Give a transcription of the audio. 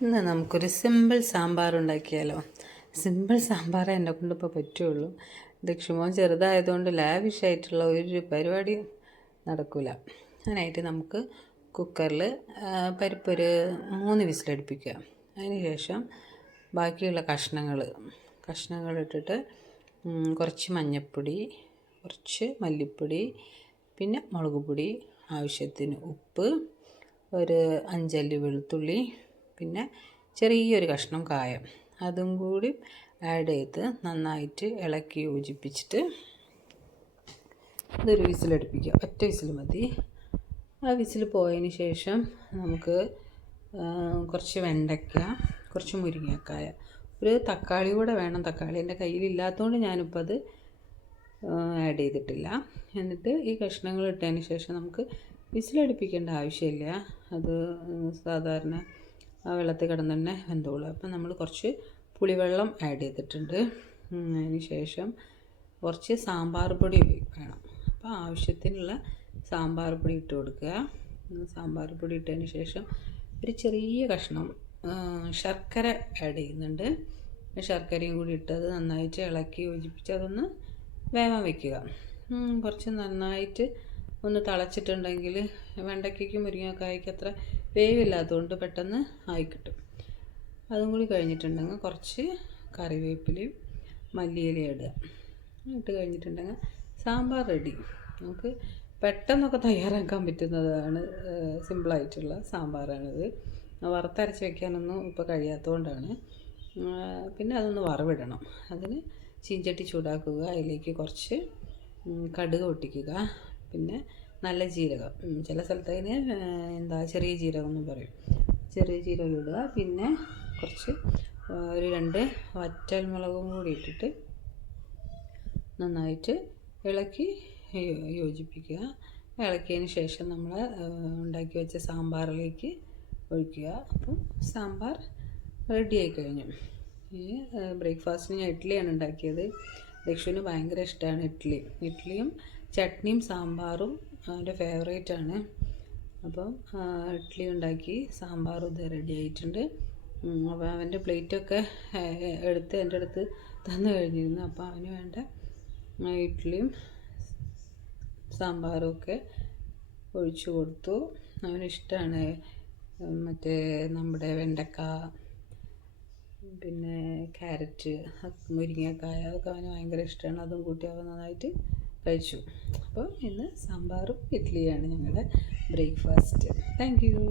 ഇന്ന് നമുക്കൊരു സിമ്പിൾ സാമ്പാർ ഉണ്ടാക്കിയാലോ? സിമ്പിൾ സാമ്പാറേ എന്റെ കൊണ്ടിപ്പോൾ പറ്റുള്ളൂ. ദക്ഷിമോൻ ചെറുതായതുകൊണ്ട് ലാവിഷ് ആയിട്ടുള്ള ഒരു പരിപാടി നടക്കില്ല അതിനായിട്ട് നമുക്ക് കുക്കറിൽ പരിപ്പൊരു മൂന്ന് വിസിലടുപ്പിക്കുക അതിന് ശേഷം ബാക്കിയുള്ള കഷ്ണങ്ങൾ കഷ്ണങ്ങൾ ഇട്ടിട്ട് കുറച്ച് മഞ്ഞൾപ്പൊടി കുറച്ച് മല്ലിപ്പൊടി പിന്നെ മുളക് പൊടി ആവശ്യത്തിന് ഉപ്പ് ഒരു അഞ്ചല്ലി വെളുത്തുള്ളി പിന്നെ ചെറിയൊരു കഷ്ണം കായം. അതും കൂടി ആഡ് ചെയ്ത് നന്നായിട്ട് ഇളക്കി യോജിപ്പിച്ചിട്ട് ഇതൊരു വിസിലടുപ്പിക്കുക ഒറ്റ വിസിൽ മതി. ആ വിസിൽ പോയതിന് ശേഷം നമുക്ക് കുറച്ച് വെണ്ടയ്ക്ക കുറച്ച് മുരിങ്ങക്കായ ഒരു തക്കാളി കൂടെ വേണം. തക്കാളി എന്റെ കയ്യിലില്ലാത്തതുകൊണ്ട് ഞാനിപ്പോൾ അത് ആഡ് ചെയ്തിട്ടില്ല. എന്നിട്ട് ഈ കഷ്ണങ്ങൾ ഇട്ടതിന് ശേഷം നമുക്ക് വിസിലടുപ്പിക്കേണ്ട ആവശ്യമില്ല. അത് സാധാരണ ആ വെള്ളത്തിൽ കിടന്ന് തന്നെ വെന്തോളൂ. അപ്പം നമ്മൾ കുറച്ച് പുളിവെള്ളം ആഡ് ചെയ്തിട്ടുണ്ട്. അതിന് ശേഷം കുറച്ച് സാമ്പാർ പൊടി വേണം. അപ്പോൾ ആവശ്യത്തിനുള്ള സാമ്പാർ പൊടി ഇട്ട് കൊടുക്കുക. സാമ്പാർ പൊടി ഇട്ടതിന് ശേഷം ഒരു ചെറിയ കഷ്ണം ശർക്കര ആഡ് ചെയ്യുന്നുണ്ട്. ശർക്കരയും കൂടി ഇട്ടത് നന്നായിട്ട് ഇളക്കി യോജിപ്പിച്ച് അതൊന്ന് വേവാൻ വെക്കുക. കുറച്ച് നന്നായിട്ട് ഒന്ന് തിളച്ചിട്ടുണ്ടെങ്കിൽ വെണ്ടയ്ക്കും മുരിങ്ങക്കായ്ക്ക് അത്ര വേവില്ലാത്തതുകൊണ്ട് പെട്ടെന്ന് ആയി കിട്ടും അതും കൂടി കഴിഞ്ഞിട്ടുണ്ടെങ്കിൽ കുറച്ച് കറിവേപ്പിലയും മല്ലിയിലയും ഇടുക. ഇട്ട് കഴിഞ്ഞിട്ടുണ്ടെങ്കിൽ സാമ്പാർ റെഡി നമുക്ക് പെട്ടെന്നൊക്കെ തയ്യാറാക്കാൻ പറ്റുന്നതാണ് സിമ്പിളായിട്ടുള്ള സാമ്പാറാണിത്. വറുത്തരച്ച് വെക്കാനൊന്നും ഇപ്പോൾ കഴിയാത്തതുകൊണ്ടാണ്. പിന്നെ അതൊന്ന് വറവിടണം. അതിന് ചീഞ്ചട്ടി ചൂടാക്കുക. അതിലേക്ക് കുറച്ച് കടുക് ഒട്ടിക്കുക പിന്നെ നല്ല ജീരകം. ചില സ്ഥലത്ത് അതിന് എന്താ ചെറിയ ജീരകം എന്ന് പറയും. ചെറിയ ജീരകം ഇടുക. പിന്നെ കുറച്ച് ഒരു രണ്ട് വറ്റൽ മുളകും കൂടി ഇട്ടിട്ട് നന്നായിട്ട് ഇളക്കി യോജിപ്പിക്കുക. ഇളക്കിയതിന് ശേഷം നമ്മൾ ഉണ്ടാക്കി വെച്ച സാമ്പാറിലേക്ക് ഒഴിക്കുക. അപ്പം സാമ്പാർ റെഡിയായി കഴിഞ്ഞു. ഈ ബ്രേക്ക്ഫാസ്റ്റിന് ഞാൻ ഇഡ്ഡലിയാണ് ഉണ്ടാക്കിയത്. ലക്ഷ്മിന് ഭയങ്കര ഇഷ്ടമാണ് ഇഡ്ഡലി. ഇഡ്ഡലിയും ചട്നിയും സാമ്പാറും അവന്റെ ഫേവറേറ്റ് ആണ്. അപ്പം ഇഡ്ഡലി ഉണ്ടാക്കി സാമ്പാറും ഇത് റെഡി ആയിട്ടുണ്ട്. അപ്പോൾ അവന്റെ പ്ലേറ്റൊക്കെ എടുത്ത് എന്റെ അടുത്ത് തന്നു കഴിഞ്ഞിരുന്നു. അപ്പോൾ അവന് വേണ്ട ഇഡ്ഡലിയും സാമ്പാറും ഒക്കെ ഒഴിച്ചു കൊടുത്തു. അവന് ഇഷ്ടമാണ് മറ്റേ നമ്മുടെ വെണ്ടക്ക പിന്നെ ക്യാരറ്റ് മുരിങ്ങക്കായ അതൊക്കെ അവന് ഭയങ്കര ഇഷ്ടമാണ്. അതും കൂട്ടി അവൻ നന്നായിട്ട് കഴിച്ചു. അപ്പോൾ ഇന്ന് സാമ്പാറും ഇഡ്ഡലിയാണ് ഞങ്ങളുടെ ബ്രേക്ക്ഫാസ്റ്റ്. താങ്ക്